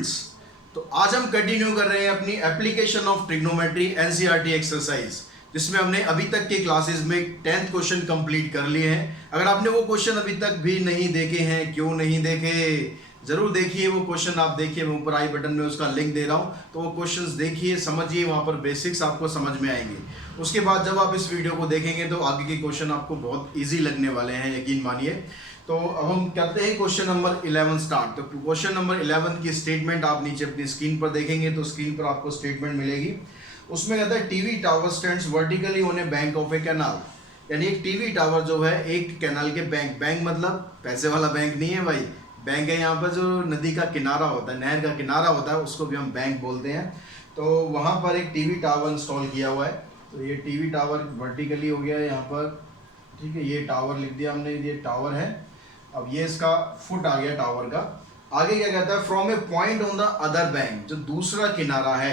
Students, तो आज हम कंटिन्यू कर रहे हैं अपनी application of trigonometry NCERT exercise, जिसमें हमने अभी तक के क्लासेस में 10th क्वेश्चन कंप्लीट कर लिए हैं। अगर आपने वो क्वेश्चन अभी तक भी नहीं देखे हैं, क्यों नहीं देखे, जरूर देखिए वो क्वेश्चन। आप देखिए, मैं ऊपर आई बटन में उसका लिंक दे रहा हूँ, तो वो क्वेश्चंस देखिए, समझिए, वहाँ पर बेसिक्स आपको समझ में आएंगे। उसके बाद जब आप इस वीडियो को देखेंगे तो आगे के क्वेश्चन आपको बहुत ईजी लगने वाले हैं, यकीन मानिए। तो अब हम करते हैं क्वेश्चन नंबर 11 स्टार्ट। तो क्वेश्चन नंबर 11 की स्टेटमेंट आप नीचे अपनी स्क्रीन पर देखेंगे तो स्क्रीन पर आपको स्टेटमेंट मिलेगी। उसमें कहता है TV tower stands vertically on A bank of A canal, यानी एक टीवी टावर जो है एक कैनाल के बैंक मतलब पैसे वाला बैंक नहीं है भाई, बैंक है यहाँ पर जो नदी का किनारा होता है, नहर का किनारा होता है, उसको भी हम बैंक बोलते हैं। तो वहाँ पर एक टीवी टावर इंस्टॉल किया हुआ है। तो ये टीवी टावर वर्टिकली हो गया है यहाँ पर, ठीक है, ये टावर लिख दिया हमने, ये टावर है। अब ये इसका फुट आ गया टावर का। आगे क्या कहता है, from A point on the other bank, जो दूसरा किनारा है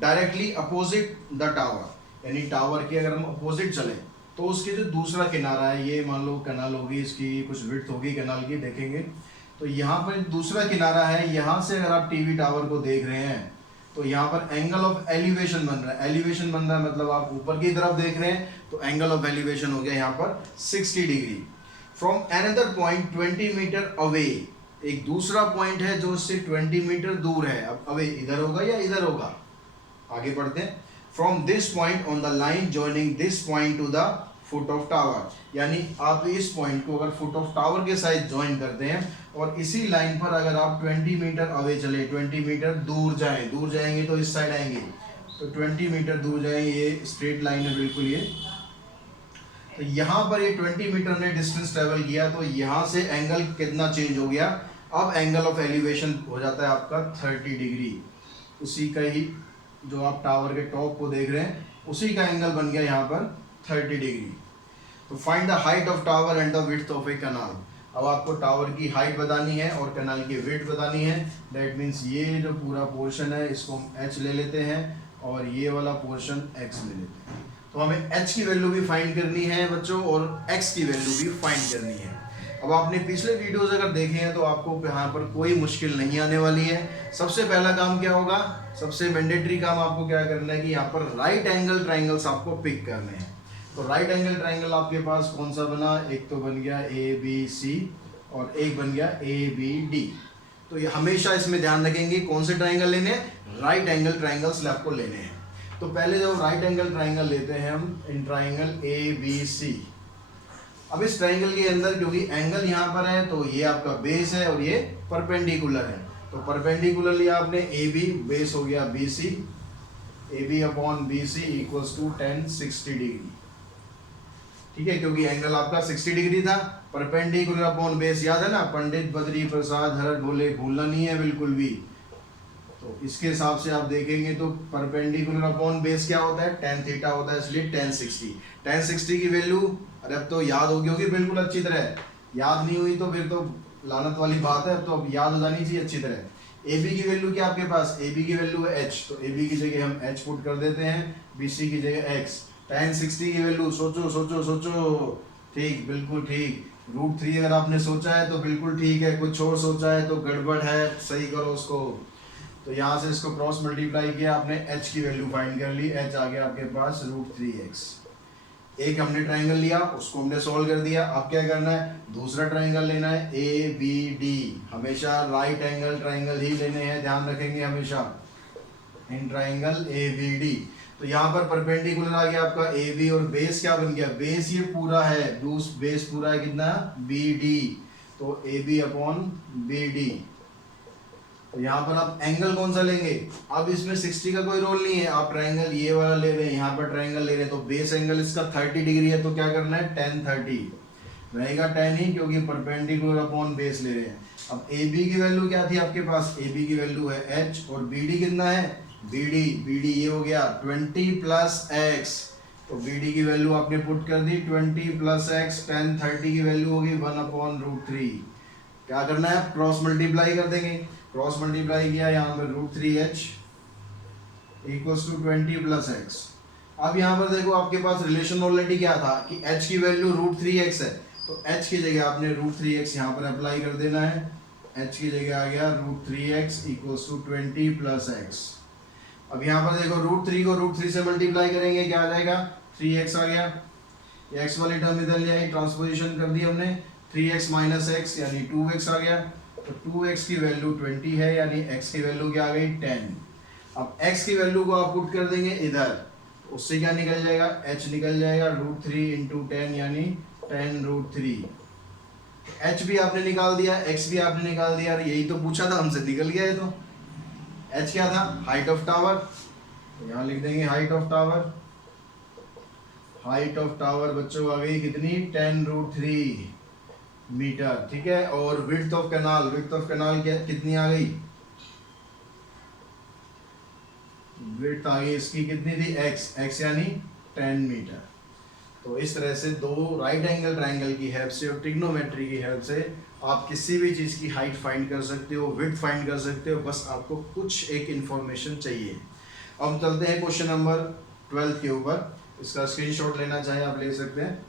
डायरेक्टली अपोजिट द टावर, यानी टावर के अगर हम अपोजिट चले तो उसके जो दूसरा किनारा है, ये मान लो कैनाल होगी, इसकी कुछ विड्थ होगी कैनाल की, देखेंगे तो यहाँ पर दूसरा किनारा है। यहाँ से अगर आप टीवी टावर को देख रहे हैं तो यहाँ पर एंगल ऑफ एलिवेशन बन रहा है। एलिवेशन बन रहा है मतलब आप ऊपर की तरफ देख रहे हैं, तो एंगल ऑफ एलिवेशन हो गया यहाँ पर 60 degree. From another point 20 meter away, एक दूसरा पॉइंट है जो इससे 20 मीटर दूर है। अब अवे इधर होगा या इधर होगा, आगे बढ़ते हैं। From this point on the line joining this point two the foot of tower, यानी आप इस पॉइंट को अगर फुट ऑफ टावर के साथ ज्वाइन करते हैं और इसी लाइन पर अगर आप 20 मीटर अवे चले, 20 मीटर दूर जाएं, दूर जाएंगे तो इस साइड आएंगे, तो 20 मीटर दूर जाएंगे, ये स्ट्रेट लाइन है बिल्कुल ये। तो यहाँ पर ये 20 मीटर ने डिस्टेंस ट्रेवल किया, तो यहाँ से एंगल कितना चेंज हो गया, अब एंगल ऑफ एलिवेशन हो जाता है आपका 30 डिग्री। उसी का ही जो आप टावर के टॉप को देख रहे हैं, उसी का एंगल बन गया यहाँ पर 30 डिग्री। तो find the height of tower and the width of A canal. अब आपको टावर की हाइट बतानी है और कैनाल की विड्थ बतानी है। दैट मीन्स ये जो पूरा पोर्शन है इसको हम h ले लेते हैं और ये वाला पोर्शन x ले लेते हैं। तो हमें h की वैल्यू भी फाइंड करनी है बच्चों और x की वैल्यू भी फाइंड करनी है। अब आपने पिछले वीडियोस अगर देखे हैं तो आपको यहाँ पर कोई मुश्किल नहीं आने वाली है। सबसे पहला काम क्या होगा, सबसे मैंडेटरी काम आपको क्या करना है कि यहाँ पर राइट एंगल ट्राइंगल्स आपको पिक करने हैं। तो राइट एंगल ट्राइंगल आपके पास कौन सा बना, एक तो बन गया ABC और एक बन गया ABD। तो ये हमेशा इसमें ध्यान रखेंगे कौन से ट्राइंगल लेने हैं, राइट एंगल ट्राइंगल्स आपको लेने हैं। तो पहले जब राइट एंगल ट्राइंगल लेते हैं हम इन ट्राइंगल ABC। अब इस ट्राइंगल के अंदर क्योंकि एंगल यहाँ पर है तो ये आपका बेस है और ये परपेंडिकुलर है, तो परपेंडिकुलर लिया आपने AB, बेस हो गया BC, AB upon BC equals to 1060 degree. ठीक है, क्योंकि एंगल आपका 60 डिग्री था। परपेंडिकुलर अपॉन बेस याद है ना, पंडित बद्री प्रसाद हर बोले, भूलना नहीं है बिल्कुल भी। तो इसके हिसाब से आप देखेंगे तो परपेंडिकुलर अपॉन बेस क्या होता है, tan थीटा होता है, इसलिए 1060 की वैल्यू अरे अब तो याद होगी होगी बिल्कुल अच्छी तरह। याद नहीं हुई तो फिर तो लानत वाली बात है, तो अब याद हो जानी चाहिए अच्छी तरह। AB की वैल्यू क्या आपके पास, AB की वैल्यू है h, तो AB की जगह हम h पुट कर देते हैं, BC की जगह x। tan 60 की वैल्यू सोचो सोचो सोचो, ठीक, बिल्कुल ठीक। √3 अगर आपने सोचा है तो बिल्कुल ठीक है, कुछ और सोचा है तो गड़बड़ है, सही करो उसको। तो यहाँ से इसको क्रॉस मल्टीप्लाई किया आपने, h की वैल्यू फाइंड कर ली, h आ गया आपके पास √3x। एक हमने ट्राइंगल लिया, उसको हमने सॉल्व कर दिया। अब क्या करना है, दूसरा ट्राइंगल लेना है ABD। हमेशा राइट एंगल ट्राइंगल ही लेने हैं, ध्यान रखेंगे हमेशा इन ट्राइंगल ABD। तो यहाँ पर परपेंडिकुलर आ गया आपका AB और बेस क्या बन गया, बेस ये पूरा है, बेस पूरा है कितना BD, तो AB अपॉन BD। तो यहाँ पर आप एंगल कौन सा लेंगे, अब इसमें 60 का कोई रोल नहीं है, आप ट्राइंगल ये वाला ले रहे हैं, यहाँ पर ट्राइंगल ले रहे हैं, तो बेस एंगल इसका 30 डिग्री है, तो क्या करना है tan 30 रहेगा, tan ही, क्योंकि परपेंडिकुलर अपॉन बेस ले रहे हैं। अब AB की वैल्यू क्या थी आपके पास, AB की वैल्यू है h और BD कितना है, BD ये हो गया 20 प्लस x, तो BD की वैल्यू आपने पुट कर दी 20 प्लस x, tan 30 की वैल्यू होगी 1/√3। क्या करना है, क्रॉस मल्टीप्लाई कर देंगे, क्रॉस मल्टीप्लाई किया, यहाँ पर √3h equals to 20 plus x। अब यहाँ पर देखो आपके पास रिलेशन ऑलरेडी क्या था कि h की वैल्यू √3x है, तो h की जगह आपने √3x यहाँ पर अप्लाई कर देना है। h की जगह आ गया √3x equals to 20 plus x। अब यहाँ पर देखो √3 को √3 से मल्टीप्लाई करेंगे, क्या आ जाएगा 3x आ गया, x वाली टर्म इधर ले आई, ट्रांसपोजिशन कर दी हमने, 3x माइनस x यानी 2x आ गया। तो 2x की वैल्यू 20 है यानी x की वैल्यू क्या आ गई 10। अब x की वैल्यू को आप पुट कर देंगे इधर, तो उससे क्या निकल जाएगा, h निकल जाएगा √3 इंटू 10 यानी 10√3। h भी आपने निकाल दिया, x भी आपने निकाल दिया, यही तो पूछा था हमसे, निकल गया है। तो h क्या था, हाइट ऑफ टावर, तो यहाँ लिख देंगे height of tower. Height of tower बच्चों आ गई कितनी 10√3 मीटर, ठीक है। और width of canal, width of canal क्या कितनी आ गई, विड्थ आ गई इसकी कितनी थी x यानी 10 मीटर। तो इस तरह से दो राइट एंगल ट्रायंगल की हेल्प से और ट्रिग्नोमेट्री की हेल्प से आप किसी भी चीज़ की हाइट फाइंड कर सकते हो, विड्थ फाइंड कर सकते हो, बस आपको कुछ एक इंफॉर्मेशन चाहिए। अब हम चलते हैं क्वेश्चन नंबर 12 के ऊपर, इसका स्क्रीनशॉट लेना चाहे आप ले सकते हैं।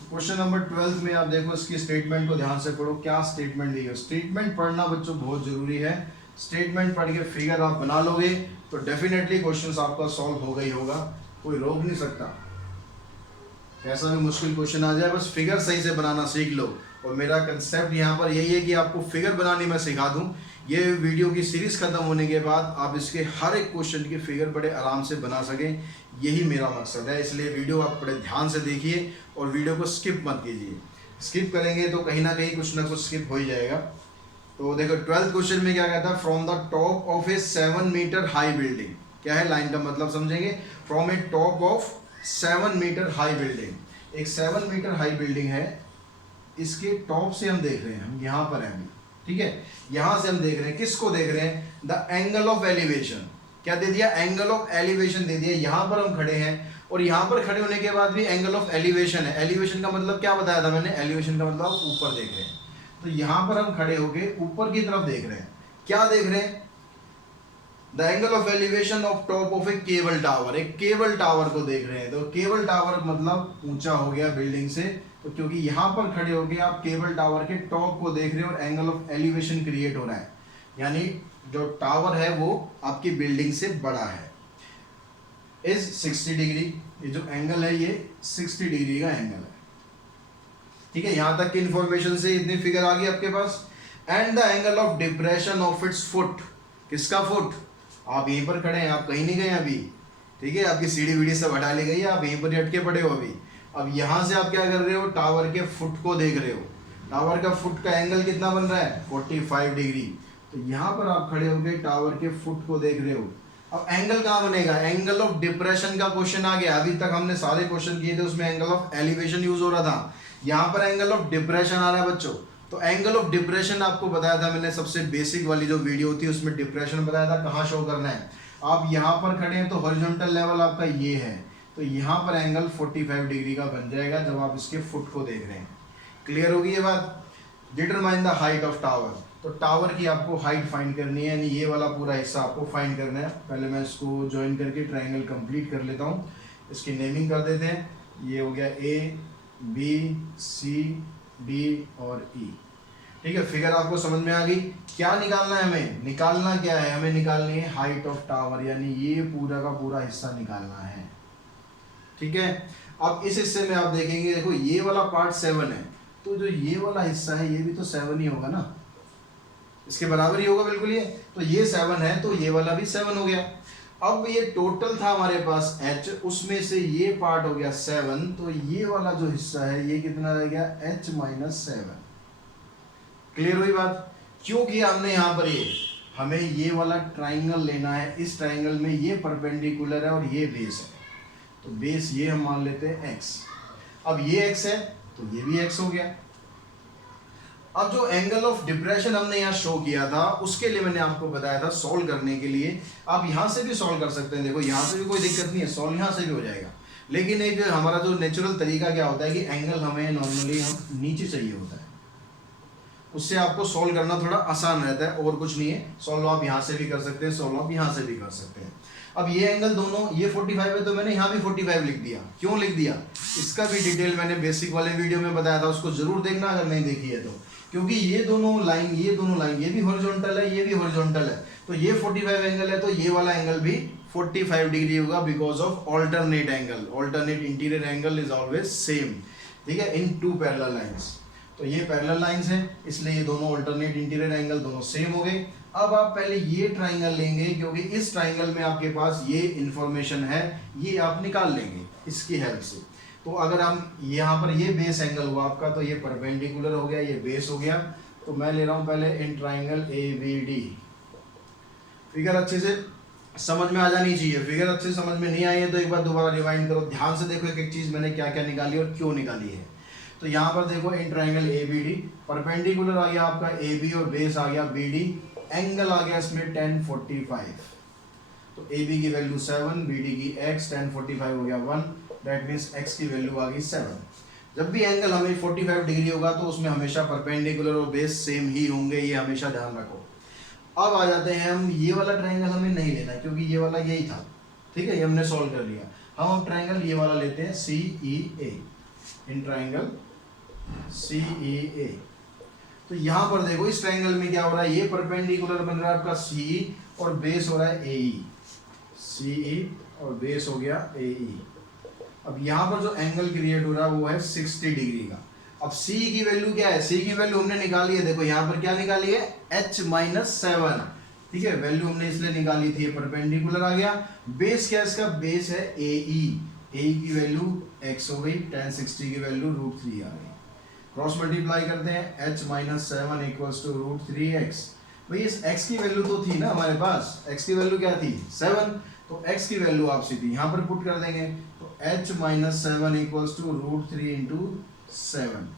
क्वेश्चन नंबर 12 में आप देखो इसकी स्टेटमेंट को ध्यान से पढ़ो, क्या स्टेटमेंट दी है। स्टेटमेंट पढ़ना बच्चों बहुत जरूरी है, स्टेटमेंट पढ़ के फिगर आप बना लोगे तो डेफिनेटली क्वेश्चन आपका सॉल्व होगा ही होगा, कोई रोक नहीं सकता। कैसा भी मुश्किल क्वेश्चन आ जाए, बस फिगर सही से बनाना सीख लो। और मेरा कंसेप्ट यहाँ पर यही है कि आपको फिगर बनानी मैं सिखा दूँ। ये वीडियो की सीरीज खत्म होने के बाद आप इसके हर एक क्वेश्चन की फिगर बड़े आराम से बना सकें, यही मेरा मकसद है। इसलिए वीडियो आप बड़े ध्यान से देखिए और वीडियो को स्किप मत कीजिए, स्किप करेंगे तो कहीं ना कहीं कुछ ना कुछ स्किप हो ही जाएगा। तो देखो 12th क्वेश्चन में क्या कहता है, from the top of a 7 meter high building, क्या है लाइन का मतलब समझेंगे, from a top of 7 meter high building. एक 7 मीटर हाई बिल्डिंग है, इसके टॉप से हम देख रहे हैं, हम यहाँ पर हैं अभी, ठीक है, यहाँ से हम देख रहे हैं, किसको देख रहे हैं, द एंगल ऑफ एलिवेशन। क्या दे दिया, एंगल ऑफ एलिवेशन दे दिया। यहाँ पर हम खड़े हैं और यहाँ पर खड़े होने के बाद भी एंगल ऑफ एलिवेशन है। एलिवेशन का मतलब क्या बताया था मैंने, एलिवेशन का मतलब आप ऊपर देख रहे हैं। तो यहाँ पर हम खड़े होके ऊपर की तरफ देख रहे हैं, क्या देख रहे हैं, the angle of elevation of top of A cable tower, एक केबल टावर को देख रहे हैं। तो केबल टावर मतलब ऊंचा हो गया बिल्डिंग से, तो क्योंकि यहाँ पर खड़े होके आप केबल टावर के टॉप को देख रहे हो और एंगल ऑफ एलिवेशन क्रिएट हो रहा है, यानी जो टावर है वो आपकी बिल्डिंग से बड़ा है, इज 60 डिग्री। ये जो एंगल है ये 60 डिग्री का एंगल है, ठीक है। यहाँ तक की इंफॉर्मेशन से इतनी फिगर आ गई आपके पास। And the angle of depression of its foot, किसका फुट, आप यहीं पर खड़े हैं, आप कहीं नहीं गए अभी, ठीक है, आपकी सीढ़ी वीढ़ी सब हटा ली गई है, आप यहीं पर अटके पड़े हो अभी। अब यहाँ से आप क्या कर रहे हो, टावर के फुट को देख रहे हो, टावर का फुट का एंगल कितना बन रहा है 45 डिग्री। तो यहाँ पर आप खड़े होकर टावर के फुट को देख रहे हो। अब एंगल कहाँ बनेगा, एंगल ऑफ डिप्रेशन का क्वेश्चन आ गया। अभी तक हमने सारे क्वेश्चन किए थे उसमें एंगल ऑफ एलिवेशन यूज हो रहा था, यहाँ पर एंगल ऑफ डिप्रेशन आ रहा है बच्चों। तो एंगल ऑफ डिप्रेशन आपको बताया था मैंने, सबसे बेसिक वाली जो वीडियो थी उसमें डिप्रेशन बताया था कहाँ शो करना है। आप यहाँ पर खड़े हैं तो हॉरिजॉन्टल लेवल आपका ये है, तो यहाँ पर एंगल 45 डिग्री का बन जाएगा जब आप इसके फुट को देख रहे हैं। क्लियर होगी ये बात। Determine the height of tower, तो टावर की आपको हाइट फाइंड करनी है, यानी ये वाला पूरा हिस्सा आपको फाइंड करना है। पहले मैं इसको ज्वाइन करके ट्रायंगल कंप्लीट कर लेता हूँ, इसकी नेमिंग कर देते हैं। ये हो गया ए बी सी डी और ई, ठीक है। फिगर आपको समझ में आ गई। क्या निकालना है हमें, निकालना क्या है, हमें निकालनी है हाइट ऑफ टावर, यानी ये पूरा का पूरा हिस्सा निकालना है, ठीक है। अब इस हिस्से में आप देखेंगे, देखो ये वाला पार्ट 7 है, तो जो ये वाला हिस्सा है ये भी तो 7 ही होगा ना, इसके बराबर ही होगा बिल्कुल। ये तो ये 7 है तो ये वाला भी 7 हो गया। अब ये टोटल था हमारे पास h, उसमें से ये पार्ट हो गया 7, तो ये वाला जो हिस्सा है ये कितना रह गया h-7। क्लियर हुई बात। क्यों किया हमने यहाँ पर, ये हमें ये वाला ट्राइंगल लेना है, इस ट्राइंगल में ये परपेंडिकुलर है और ये बेस है, तो बेस ये हम मान लेते हैं x। अब ये x है तो ये भी x हो गया। अब जो एंगल ऑफ डिप्रेशन हमने यहाँ शो किया था उसके लिए मैंने आपको बताया था सॉल्व करने के लिए आप यहाँ से भी सॉल्व कर सकते हैं। देखो यहाँ से भी कोई दिक्कत नहीं है, सॉल्व यहाँ से भी हो जाएगा। लेकिन एक हमारा जो नेचुरल तरीका क्या होता है कि एंगल हमें नॉर्मली हम नीचे चाहिए होता है, उससे आपको सॉल्व करना थोड़ा आसान रहता है और कुछ नहीं है। सॉल्व आप यहाँ से भी कर सकते हैं, सॉल्व आप यहाँ से भी कर सकते हैं। अब ये एंगल दोनों, ये 45 है तो मैंने यहाँ भी 45 लिख दिया। क्यों लिख दिया, इसका भी डिटेल मैंने बेसिक वाले वीडियो में बताया था, उसको जरूर देखना अगर नहीं देखी है तो। क्योंकि ये दोनों लाइन ये भी हॉरिजॉन्टल है, ये भी हॉरिजॉन्टल है, तो ये 45 एंगल है तो ये वाला एंगल भी 45 डिग्री होगा because of alternate angle. Alternate interior angle is always same, ठीक है, इन टू पैरेलल लाइंस। तो ये पैरेलल लाइंस हैं, इसलिए ये दोनों ऑल्टरनेट इंटीरियर एंगल दोनों सेम हो गए। अब आप पहले ये ट्राइंगल लेंगे, क्योंकि इस ट्राइंगल में आपके पास ये इंफॉर्मेशन है, ये आप निकाल लेंगे इसकी हेल्प से। तो अगर हम यहाँ पर ये बेस एंगल हुआ आपका, तो ये परपेंडिकुलर हो गया, ये बेस हो गया। तो मैं ले रहा हूँ पहले इन ट्राइंगल ABD। फिगर अच्छे से समझ में आ जानी चाहिए, फिगर अच्छे से समझ में नहीं आई है तो एक बार दोबारा रिवाइंड करो, ध्यान से देखो एक एक चीज मैंने क्या क्या निकाली और क्यों निकाली है। तो यहाँ पर देखो इन ट्राइंगल ABD, परपेंडिकुलर आ गया आपका AB और बेस आ गया BD, एंगल आ गया इसमें 1045। तो AB की वैल्यू 7, BD की x, 1045 हो गया 1, दैट मीन्स x की वैल्यू आ गई 7। जब भी एंगल हमें 45 डिग्री होगा तो उसमें हमेशा परपेंडिकुलर और बेस सेम ही होंगे, ये हमेशा ध्यान रखो। अब आ जाते हैं हम, ये वाला ट्राइंगल हमें नहीं लेना क्योंकि ये वाला यही था, ठीक है, ये हमने सॉल्व कर लिया। हम अब ट्राइंगल ये वाला लेते हैं CEA, इन ट्राइंगल CEA। तो यहाँ पर देखो इस ट्राइंगल में क्या हो रहा है, ये परपेंडिकुलर बन रहा है आपका CE और बेस हो रहा है AE, CE और बेस हो गया AE। अब यहाँ पर जो एंगल क्रिएट हो रहा है वो है 60 डिग्री का। अब C की वैल्यू क्या है, C की वैल्यू हमने निकाली है, देखो यहाँ पर क्या निकाली है, h-7, ठीक है, वैल्यू हमने इसलिए निकाली थी, परपेंडिकुलर आ गया। बेस क्या है इसका, बेस है AE, AE की वैल्यू x हो गई, 1060 की वैल्यू √3 आ गई। क्रॉस मल्टीप्लाई करते हैं, h-7 इक्वल्स टू √3x। भाई इस x की वैल्यू तो थी ना हमारे पास, x की वैल्यू क्या थी 7, तो x की वैल्यू आपसी थी, यहाँ पर पुट कर देंगे, तो h-7 इक्वल्स टू √3 इंटू 7,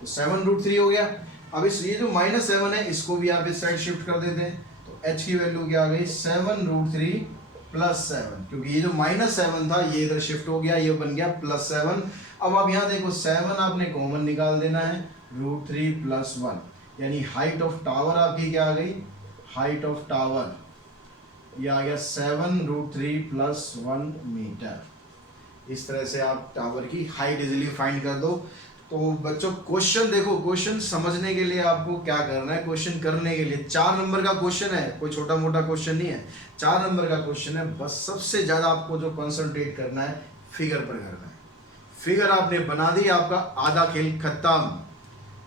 तो 7 √3 हो गया। अब इस ये जो -7 है इसको भी आप इस साइड शिफ्ट कर देते हैं, तो h की वैल्यू क्या आ गई 7 √3 + 7, क्योंकि ये जो -7 था ये इधर शिफ्ट हो गया, ये बन गया +7। अब आप यहाँ देखो 7 आपने कॉमन निकाल देना है, √3 + 1, यानी हाइट ऑफ टावर आपकी क्या आ गई, हाइट ऑफ टावर ये आ गया 7 √3 + 1 मीटर। इस तरह से आप टावर की हाइट इजीली फाइंड कर दो। तो बच्चों क्वेश्चन देखो, क्वेश्चन समझने के लिए आपको क्या करना है, क्वेश्चन करने के लिए 4 नंबर का क्वेश्चन है, कोई छोटा मोटा क्वेश्चन नहीं है, 4 नंबर का क्वेश्चन है। बस सबसे ज़्यादा आपको जो कंसंट्रेट करना है फिगर पर करना है। फिगर आपने बना दी, आपका आधा खेल खत्म,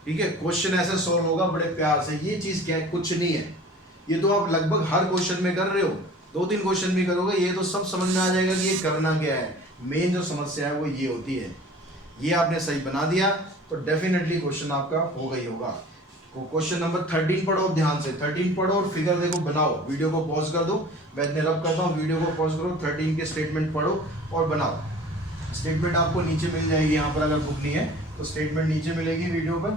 ठीक है। क्वेश्चन ऐसे सॉल्व होगा बड़े प्यार से, ये चीज़ क्या है, कुछ नहीं है, ये तो आप लगभग हर क्वेश्चन में कर रहे हो, 2-3 क्वेश्चन भी करोगे, ये तो सब समझ में आ जाएगा कि ये करना क्या है। मेन जो समस्या है वो ये होती है, ये आपने सही बना दिया तो डेफिनेटली क्वेश्चन आपका हो गई होगा। तो क्वेश्चन नंबर 13 पढ़ो ध्यान से, 13 पढ़ो और फिगर देखो बनाओ, वीडियो को पॉज कर दो, मैं इतने रब करता हूँ, वीडियो को पॉज करो, 13 के स्टेटमेंट पढ़ो और बनाओ। स्टेटमेंट आपको नीचे मिल जाएगी, यहाँ पर अगर बुक नहीं है तो स्टेटमेंट नीचे मिलेगी वीडियो पर।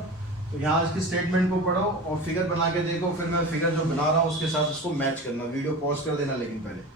तो यहाँ इसकी स्टेटमेंट को पढ़ो और फिगर बना के देखो, फिर मैं फिगर जो बना रहा हूँ उसके साथ उसको मैच करना, वीडियो पॉज कर देना लेकिन पहले।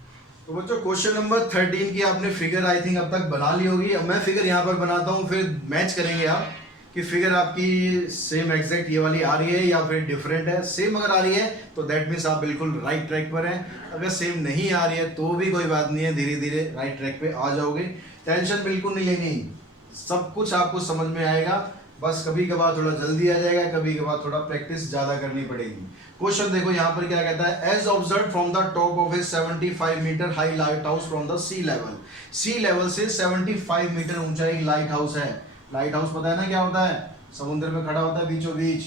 तो बच्चों क्वेश्चन नंबर 13 की आपने फिगर आई थिंक अब तक बना ली होगी। अब मैं फिगर यहाँ पर बनाता हूँ, फिर मैच करेंगे आप कि फिगर आपकी सेम एग्जैक्ट ये वाली आ रही है या फिर डिफरेंट है। सेम अगर आ रही है तो दैट मीन्स आप बिल्कुल राइट ट्रैक पर हैं, अगर सेम नहीं आ रही है तो भी कोई बात नहीं है, धीरे धीरे राइट ट्रैक पे आ जाओगे। टेंशन बिल्कुल नहीं लेनी, सब कुछ आपको समझ में आएगा, बस कभी कभार थोड़ा जल्दी आ जाएगा, कभी कभार थोड़ा प्रैक्टिस ज़्यादा करनी पड़ेगी। क्वेश्चन देखो यहाँ पर क्या कहता है, as observe from the top of a 75 meter high light house from the sea level. Sea level से 75 मीटर ऊंचा एक लाइट हाउस है। लाइट हाउस पता है ना क्या होता है, समुद्र में खड़ा होता है बीचों बीच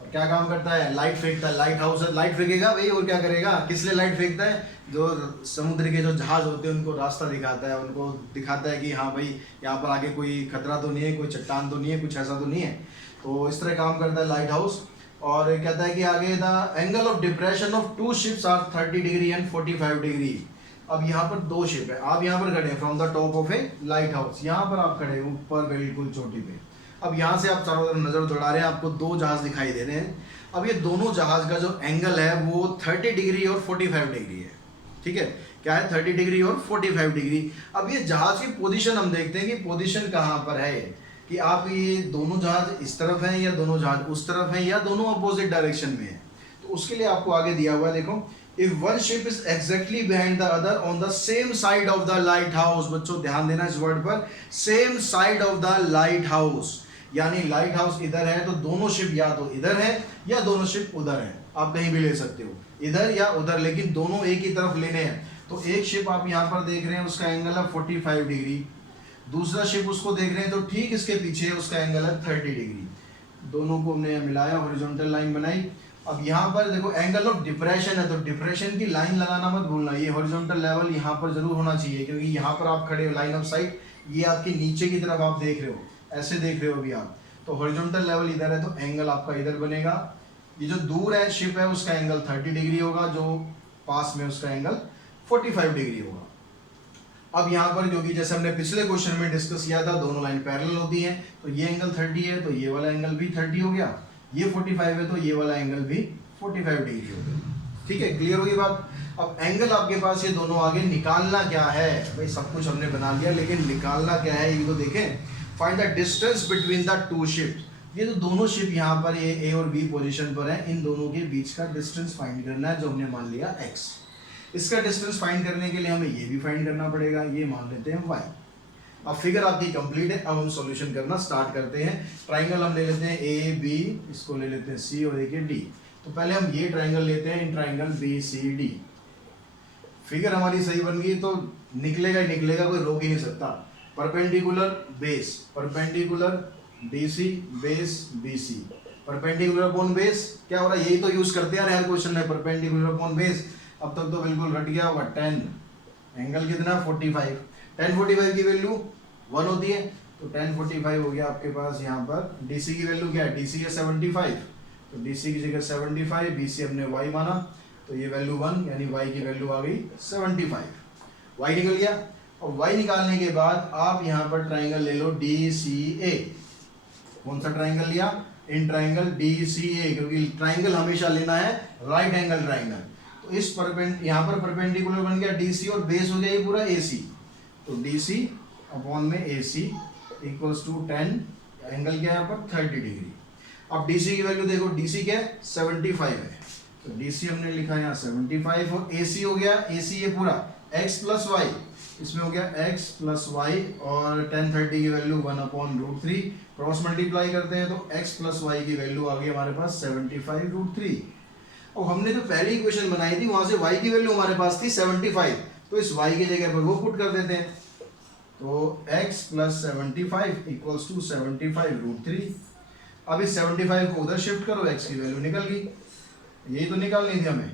और क्या काम करता है, लाइट फेंकता है। लाइट हाउस है, लाइट फेंकेगा भाई, और क्या करेगा, किस लिए लाइट फेंकता है, जो समुद्र के जो जहाज होते हैं उनको रास्ता दिखाता है, उनको दिखाता है कि हाँ भाई यहाँ पर आगे कोई खतरा तो नहीं है, कोई चट्टान तो नहीं है, कुछ ऐसा तो नहीं है। तो इस तरह काम करता है लाइट हाउस। और कहता है कि आगे the angle of depression of two ships are 30 degree and 45 degree. अब यहाँ पर 2 शिप है, आप यहाँ पर खड़े from the top of A light house, यहाँ पर आप खड़े ऊपर बिल्कुल चोटी पे। अब यहाँ से आप चारों तरफ नजर दौड़ा रहे हैं, आपको 2 जहाज दिखाई दे रहे हैं। अब ये दोनों जहाज का जो एंगल है वो 30 डिग्री और 45 डिग्री है, ठीक है। क्या है, 30 डिग्री और 45 डिग्री। अब ये जहाज की पोजीशन हम देखते हैं कि पोजीशन कहाँ पर है, कि आप ये दोनों जहाज इस तरफ हैं या दोनों जहाज उस तरफ हैं या दोनों अपोजिट डायरेक्शन में है। तो उसके लिए आपको आगे दिया हुआ है, देखो if one ship is exactly behind the other on the same side of the light house, बच्चों ध्यान देना इस वर्ड पर, same side of the light house, यानी लाइट हाउस इधर है तो दोनों शिप या तो इधर है या दोनों शिप उधर है, आप कहीं भी ले सकते हो, इधर या उधर, लेकिन दोनों एक ही तरफ लेने हैं। तो एक शिप आप यहाँ पर देख रहे हैं उसका एंगल है 45 डिग्री, दूसरा शिप उसको देख रहे हैं तो ठीक इसके पीछे उसका एंगल है 30 डिग्री, दोनों को हमने मिलाया, हॉरिजॉन्टल लाइन बनाई। अब यहाँ पर देखो एंगल ऑफ डिप्रेशन है, तो डिप्रेशन की लाइन लगाना मत भूलना, ये हॉरिजॉन्टल लेवल यहाँ पर जरूर होना चाहिए, क्योंकि यहाँ पर आप खड़े हो लाइन ऑफ साइट, ये आपकी नीचे की तरफ आप देख रहे हो, ऐसे देख रहे हो अभी आप, तो हॉरिजॉन्टल लेवल इधर है तो एंगल आपका इधर बनेगा। ये जो दूर है शिप है उसका एंगल 30 डिग्री होगा, जो पास में उसका एंगल 45 डिग्री होगा। अब यहाँ पर क्योंकि जैसे हमने पिछले क्वेश्चन में डिस्कस किया था दोनों लाइन पैरेलल होती हैं, तो ये एंगल 30 है तो ये वाला एंगल भी 30 हो गया, ये 45 है तो ये वाला एंगल भी 45 डिग्री हो गया। ठीक है, क्लियर होगी बात। अब एंगल आपके पास ये दोनों आगे, निकालना क्या है भाई, सब कुछ हमने बना लिया, लेकिन निकालना क्या है ये तो देखें। Find the distance between the two ships, ये जो दोनों शिप यहाँ पर ये ए और बी पोजीशन पर है, इन दोनों के बीच का डिस्टेंस फाइंड करना है, जो हमने मान लिया x। इसका डिस्टेंस फाइंड करने के लिए हमें ये भी फाइंड करना पड़ेगा, ये मान लेते हैं y। अब फिगर आपकी कंप्लीट है, अब हम सॉल्यूशन करना स्टार्ट करते हैं। ट्राइंगल हम ले लेते हैं ए बी, इसको ले लेते हैं सी और एक डी। तो पहले हम ये ट्राइंगल लेते हैं, in triangle B C D. Figure हमारी सही बन गई तो निकलेगा ही निकलेगा, कोई रोक ही नहीं सकता। Perpendicular base, perpendicular BC base BC, perpendicular upon base, क्या हो रहा है, यही तो यूज करते हैं हर क्वेश्चन में, परपेंडिकुलर अपॉन बेस। अब तक तो बिल्कुल रट गया होगा। 10 एंगल कितना 45, 10 45 की वैल्यू 1 होती है, तो 10 45 हो गया आपके पास। यहाँ पर DC की वैल्यू क्या है, DC है 75, तो DC की जगह 75, BC हमने y माना, तो ये वैल्यू 1, यानी y की वैल्यू आ गई 75, y निकल गया। और y निकालने के बाद आप यहाँ पर ट्राइंगल ले लो DCA। कौन सा ट्राइंगल लिया, इन ट्राइंगल DCA, क्योंकि ट्राइंगल हमेशा लेना है राइट एंगल ट्राइंगल। तो इस यहाँ पर परपेंडिकुलर बन गया DC और बेस हो जाएगी पूरा AC, तो DC अपॉन में AC इक्वल्स टू 10, एंगल क्या है यहाँ पर 30 डिग्री। अब DC की वैल्यू देखो, DC क्या है 75 है, तो DC हमने लिखा है यहाँ 75, और AC हो गया, AC ये पूरा x प्लस y, इसमें हो गया x प्लस y, और 10 30 की वैल्यू 1/√3, क्रॉस मल्टीप्लाई करते हैं तो x प्लस y की वैल्यू आ गई हमारे पास 75√3। और हमने तो पहली इक्वेशन बनाई थी, वहां से y की वैल्यू हमारे पास थी 75, तो इस y की जगह पर वो पुट कर देते हैं, तो x प्लस 75 इक्वल्स टू 75√3। अब इस 75 को उधर शिफ्ट करो, x की वैल्यू निकल गई, यही तो निकालनी थी हमें,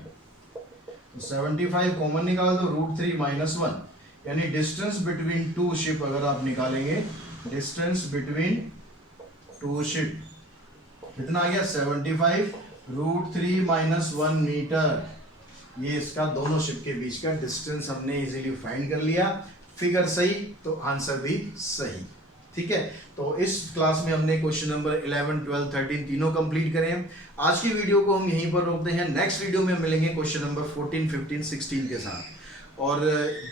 तो 75 कॉमन निकाल दो, √3 - 1, यानी डिस्टेंस बिटवीन टू शिप अगर आप निकालेंगे, डिस्टेंस बिटवीन टू शिप कितना आ गया 75, √3 - 1 मीटर, ये इसका दोनों शिप के बीच का डिस्टेंस हमने इजीली फाइंड कर लिया। फिगर सही तो आंसर भी सही। ठीक है, तो इस क्लास में हमने क्वेश्चन नंबर 11 12 13 तीनों कंप्लीट करे हैं। आज की वीडियो को हम यहीं पर रोकते हैं, नेक्स्ट वीडियो में मिलेंगे क्वेश्चन नंबर 14 15 16 के साथ। और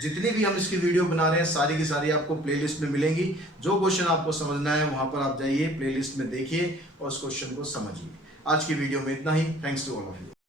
जितनी भी हम इसकी वीडियो बना रहे हैं सारी की सारी आपको प्लेलिस्ट में मिलेंगी, जो क्वेश्चन आपको समझना है वहां पर आप जाइए, प्लेलिस्ट में देखिए और उस क्वेश्चन को समझिए। आज की वीडियो में इतना ही, thanks to all of you.